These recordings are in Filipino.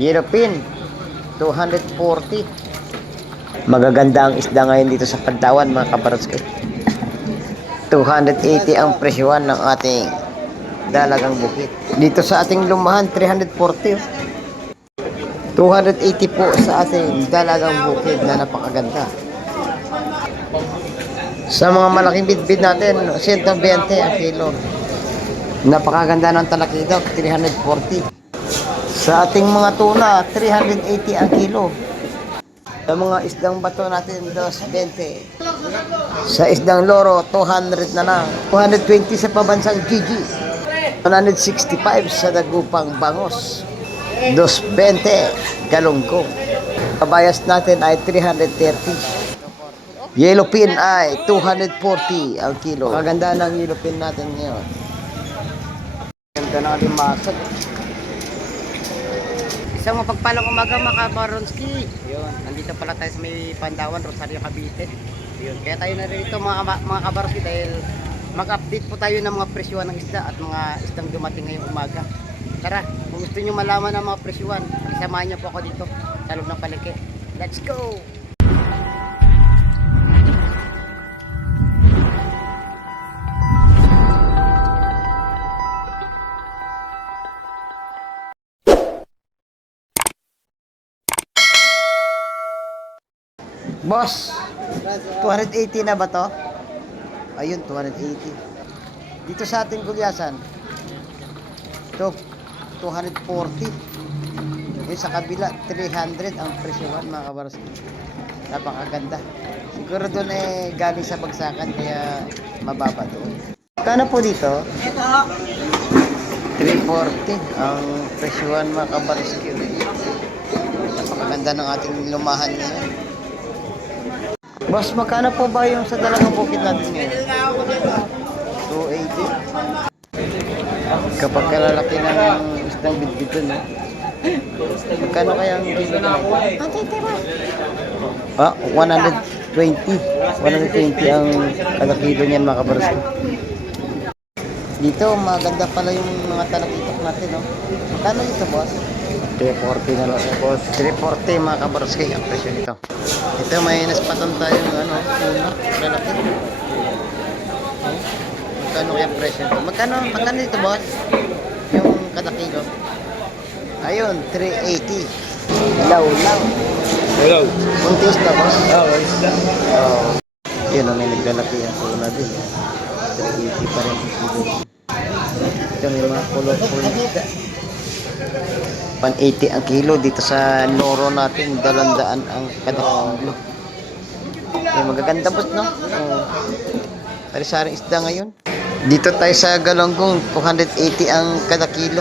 Yellowfin, 240. Magaganda ang isda ngayon dito sa Pantawan, mga kabarotski. 280 ang presyohan ng ating dalagang bukid. Dito sa ating lumahan, 340. 280 po sa ating dalagang bukid na napakaganda. Sa mga malaking bidbid natin, 120 ang kilo. Napakaganda ng talakidok, 340. Sa ating mga tuna, 380 ang kilo. Sa mga isdang bato natin, 220. Sa isdang loro, 200 na lang. 220 sa pabansang Gigi. 165 sa dagupang bangos. 220 galunggong. Kabayas natin ay 330. Yellowfin ay 240 ang kilo. Kaganda ng yellowfin natin ngayon. Ganda na limasag. Isang mapagpalang umaga mga Baronski. Yun, nandito pala tayo sa may Pantawan, Rosario, Cavite. Yun, kaya tayo na rin ito mga Kabaronski dahil mag-update po tayo ng mga presyuhan ng isda at mga isdang dumating ngayong umaga. Tara, kung gusto nyo malaman ng mga presyuhan, isamahan nyo po ako dito sa loob ng palengke. Let's go! Boss, 280 na ba to? Ayun, 280. Dito sa ating gulyasan, ito, 240. Yung sa kabila, 300 ang presyohan mga kabaroski. Napakaganda. Siguro doon galing sa bagsakan, kaya mababa doon. Kano po dito? 340 ang presyohan mga kabaroski. Napakaganda ng ating lumahan ngayon. Boss, magkano po ba yung sa dalagang bukid natin ngayon? 280. Kapag kalalaki ng isdang bidbid dun, magkano kaya ang kilo na? 120. 120 ang kada kilo niyan mga kabaroski. Dito, maganda pala yung mga talakitok natin, no? Magkano dito, boss? 340 na lang, boss. 340 mga kabaroski ang presyo nito. Ito, may naspatan tayong tuna, lalaki. Magkano kaya presyo nito? Magkano dito, boss? Yung kada kilo. Ayun, 380. Law. Hello. Muntis na, boss? Isda. Yun, may naglalaki ang tuna din. 380 pa rin. Ito, may mga colorful isda. 180 ang kilo dito sa loro natin, 200 ang kada kilo. Magaganda, boss, no? Sari-saring isda ngayon. Dito tayo sa galunggong, 280 ang kada kilo.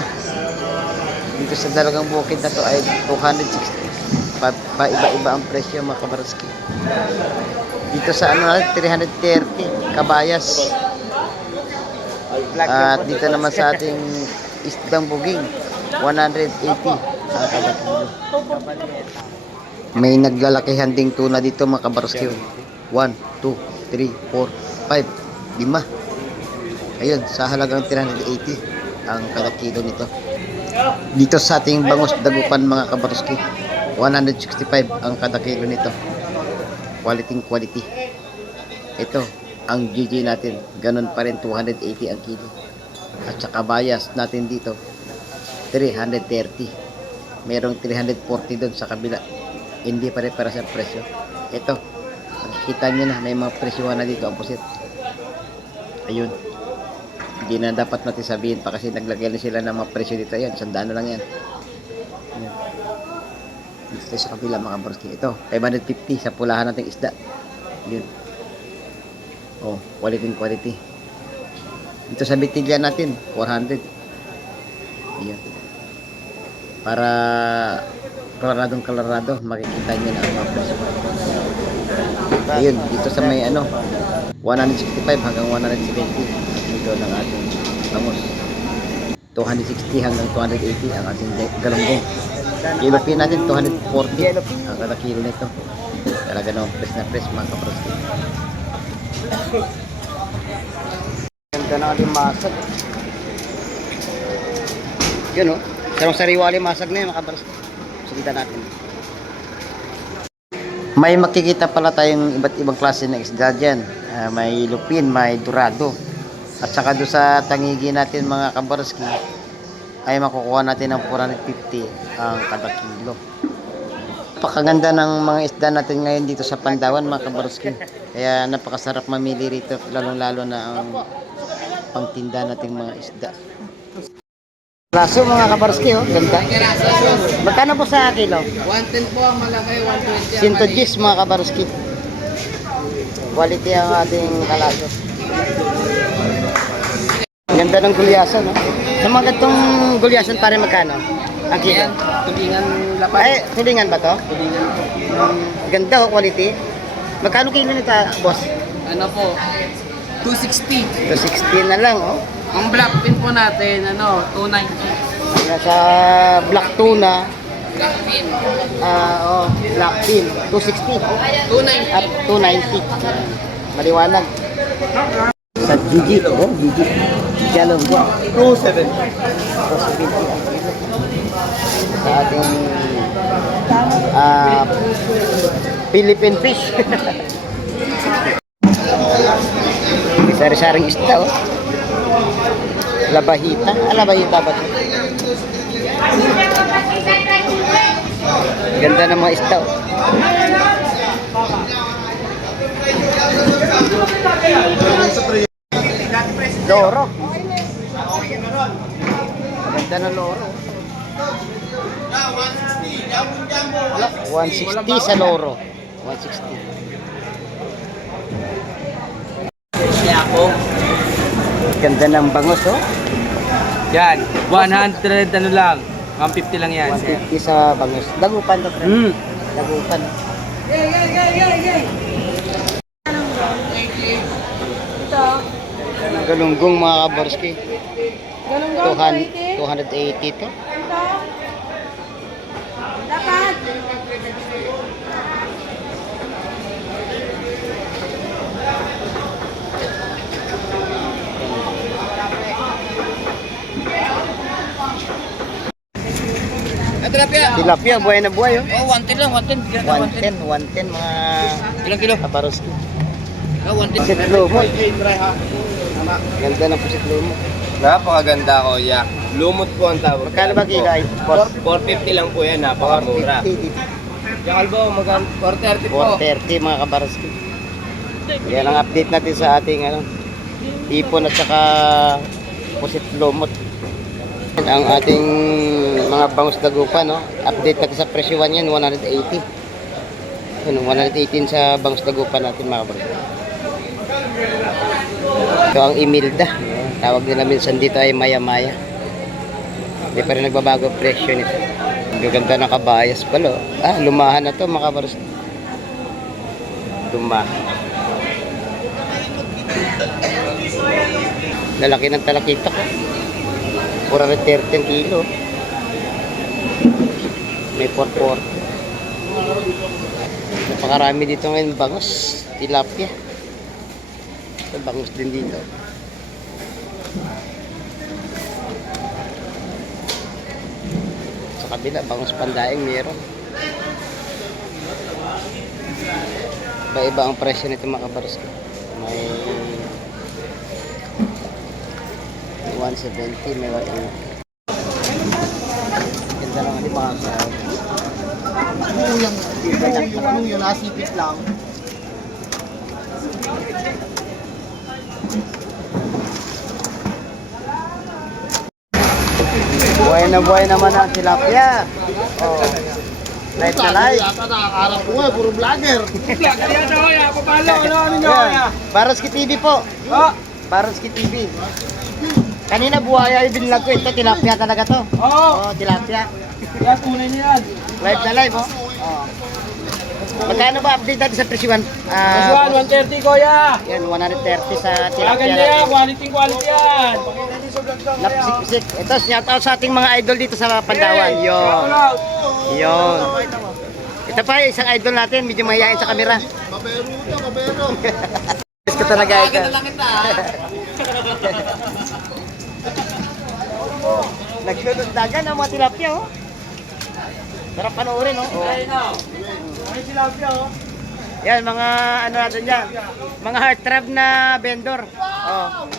Dito sa dalagang bukid na to ay 260. Iba-iba ang presyo mga kabaroski. Dito sa natin, 330 kabayas. At dito naman sa ating isdang buging, 180 ang kada kilo. May naglalakihan ding tuna dito mga kabaroski. 1, 2, 3, 4, 5, 5. Ayun, sa halagang 380 ang kada kilo nito. Dito sa ating bangus dagupan mga kabaroski, 165 ang kada kilo nito. Quality. Ito, ang GG natin, ganun pa rin 280 ang kilo. At sa kabayas natin dito, 330. Merong 340 doon sa kabila. Hindi pare-para sa presyo. Ito, makikita nyo na, may mga presyohan na dito, opposite. Ayun. Hindi na dapat natin sabihin pa kasi naglagay na sila ng mga presyo dito. Ayan, 100 na lang yan. Ayan. Dito sa kabila mga kabaroski. Ito, 550 sa pulahan nating isda. Yun. Oh, quality. Dito sa bitigya natin, 400. Ayan. Para kalarado, makikita nyo na ang mga presyo. Ayun, dito sa may 165 hanggang 170. Ito ng ating bangus. 260 hanggang 280 ang ating galunggong. Yellowfin natin 240 ang kada kilo nito. Talaga naman fresh na fresh mga kabaroski. Ganda na limasag. Yun, sarong sariwa limasag na yun mga kabaroski. Kita natin. May makikita pala tayong iba't ibang klase ng isda dyan. May lupin, may dorado. At saka doon sa tangigi natin mga kabarski, ay makukuha natin ng 450 ang kada kilo. Napakaganda ng mga isda natin ngayon dito sa Pandawan mga kabarski. Kaya napakasarap mamili rito, lalong-lalo na ang pangtinda nating mga isda. Raso mga kabarski, oh, ganda. Magkano po sa kilo? 110 po ang malaki, 120 110 mga kabarski. Quality ang ating kalaso. Ganda ng gulyasan, no? Sa mga gantong gulyasan pare magkano? Ang kilo? Tulingan lapad. Ay, tulingan ba to? Tulingan po. Ganda, oh, quality. Magkano kilo nito, boss? Ano po? 260. 260 na lang, oh. Ang black pin po natin, 290. Nasa black tuna, Black pin. oh, black pin, 260 at 290. Maliwanag. Sa Gigi, oh, Gigi. Galong po. 270. 270 sa ating Philippine fish. Sari-saring isda, oh. Labahita. Labahita ba ito? Ganda ng mga isda, oh. Loro. Ganda ng loro. 160 sa loro. 160. Kaya ako. Ganda ng bangos, oh. Yan, 100 ano lang. 150 lang yan. 150 sa bangos. Dagupan to, friend. Dagupan. Galunggong mga kaborski. 280 to. Dapat. Tilapia, buhay na buhay, oh. Oh, 110 lang, 110. 110 mga Ilang kilo? kaborski. Oh, 110. Pusit lumot. Ganda ng pusit lumot. Napakaganda ko, yak. Lumot po ang tawag. Magkano ba kilo ay? Boss? 450 lang po yan, napakamura. 450 dito. Yung kalbo, 430 po. 430 mga kabarski. Yan ang update natin sa ating ipon at saka pusit lumot. Yan ang ating mga bangus dagupan, no? Update natin sa presyuan yan, 180. Yan, 118 sa bangus dagupan natin mga kabarski. Ito ang Imelda. Tawag nila minsan dito ay maya-maya. Hindi pa rin nagbabago presyo nito. Gaganda ng kabayas pala. Lumahan na to mga kabaros. Lumahan. Lalaki ng talakita ko. 430 kilo. May 440. Napakarami dito ngayon bangus. Tilapia. Bangus din dito. Sa kabila, bangus pandaing meron. Iba-iba ang presyo nito mga kabaros. May 170, may 180. Ganda lang ang mga sa yung nasipit lang. Buhay naman ang tilapia. Oh. Live na live. Yata nakakarap ko nga, puro vlogger. Baroski TV po. Baroski TV. Kanina buhaya yung binlag ko. Ito tilapia talaga to. Oo, tilapia. Yan, tunay niya yan. Live na live, oh. Magkano ba update natin sa presyuan? 130 kuya. Yan, 130 sa tilapia Maganda yan, natin. quality yan. Napsik-sik. Ito, shout out sa ating mga idol dito sa Pandawan. Yon. Ito pa, isang idol natin. Medyo mahihain sa kamera. Mabero ka, mabero. Yes ka talaga ito. Nagsunod dagan ang mga tilapia, oh. Sarap panoorin, no? Yan, mga ano natin dyan. Mga heartthrob na vendor. Oh.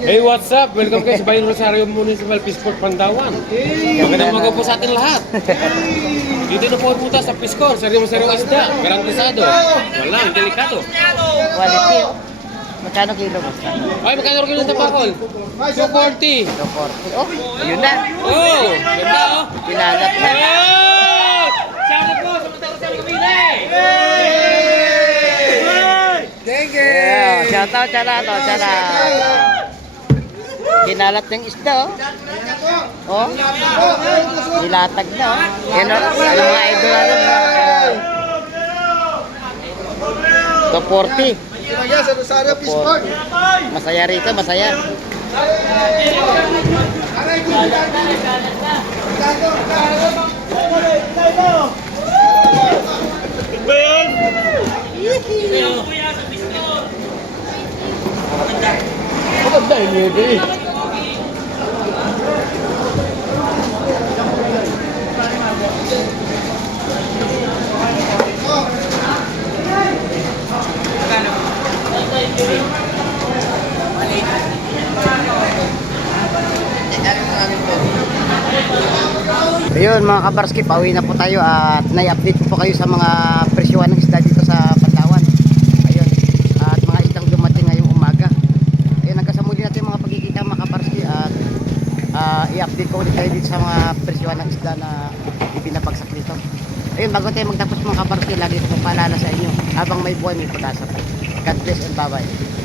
Hey, what's up? Welcome kayo sa Bayan Rosario Municipal Piscor, Pantawan. Magandang umaga po sa atin lahat. Dito na po punta sa Piscor, sariwa-sariwa isda, garantisado. Walang delikado. Quality, oh. Magkano kilo ba? Ay, magkano rin yung tapakol? 240. 240. Oh, ayun na. Oh, ganda oh. Kinalat na. Oh! Shout out po sa mga taga sa Cavite. Yeah, shout out, shout out. Kinalat ng isda, oh. Oh. Nilatag na, oh. Yan, oh. Yung mga idol natin, oh. 240. Sa Rosario Piscor. Masaya rito, masaya. Maganda yun yun eh. Ayun mga kabarski, pauwi na po tayo at nai-update po kayo sa mga presyuhan ng isda dito sa Pantawan. Ayun, at mga isdang dumating ngayong umaga. Ayun, hanggang sa muli natin mga pagkikita mga kabarski at i-update ko ulit kayo dito sa mga presyuhan ng isda na ibinabagsak dito. Ayun, bago tayo magtapos mga kabarski, lagi ko pong paalala sa inyo, habang may buhay may pag-asa pa. God bless and bye-bye.